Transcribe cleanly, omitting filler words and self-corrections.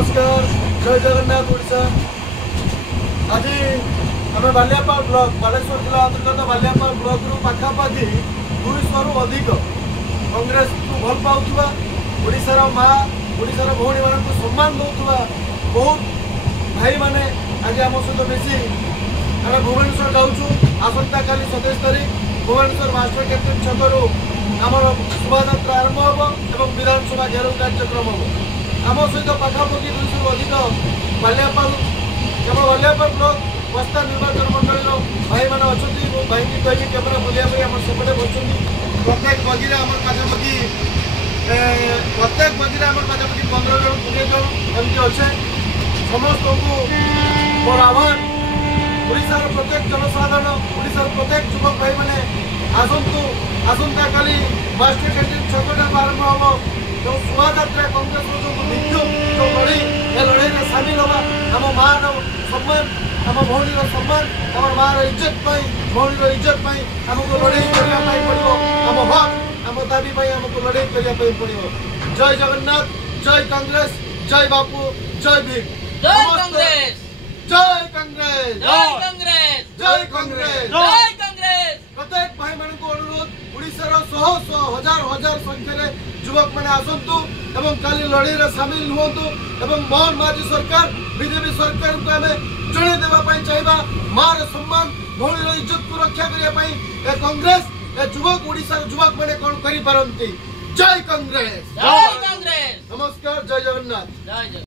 नमस्कार जय जगन्नाथ ओडिशा। आज आम बालियापाल ब्लॉक बालेश्वर जिला अंतर्गत बालियापाल ब्लॉक रु पाखापाखि 200 रु अधिक कांग्रेस को भल पाउथुवा ओडिशार माँ ओडिशार भौणी मानक सम्मान दौथुवा बहुत भाई माने आज आम सहित मिसी आम भुवनेश्वर जाऊँ। आसंता काली 27 तारीख भुवनेश्वर मास्टर कैंटीन छकरू आमर शोभा आरंभ हम और विधानसभा घेराव कार्यक्रम हम आम सहित पाखापाखि 200 रु अधिक बालियापाल बालियापाल ब्लॉक बस्ता निर्वाचन मंडल भाई मैंने अच्छा भाई की कही कैमेरा बुलाया सेपटे बस प्रत्येक बगीरे पाखापाखि प्रत्येक बगीरे पाखापाखि 15 जन 20 जन एमती अच्छे समस्त को मोर आह्वान ओडिशार प्रत्येक जनसाधारण ओडिशार प्रत्येक युवक भाई मैंने आसतु आसंता काली मास्टर कैंटीन छकटा आरंभ हम जो शोभा कांग्रेस जो लड़ई ए लड़ई में सामिल हवा आम माँ सम्मान आम भौणी सम्मान आम माँ इज्जत भौणी इज्जत आमको लड़ई करने पड़ो आम हक आम दाबी आमको लड़ई करने पड़ो। जय जगन्नाथ जय कांग्रेस जय बापू जय भीम जय कांग्रेस जय कांग्रेस जय कांग्रेस जय कांग्रेस जय कांग्रेस। प्रत्येक भाई मान को अनुरोध ओडिशार शह हजार हजार संख्या युवक मैंने आसतु एवं काली लड़ई में सामिल हुंतु एवं मोहन माझी सरकार बीजेपी सरकार को आम जड़े देवाई चाहिए मार सम्मान भौणी इज्जत को रक्षा करने कांग्रेस युवक ओडिशार युवक मैंने कौन करी पारंती। जय कांग्रेस जय कांग्रेस। नमस्कार जय जगन्नाथ। जय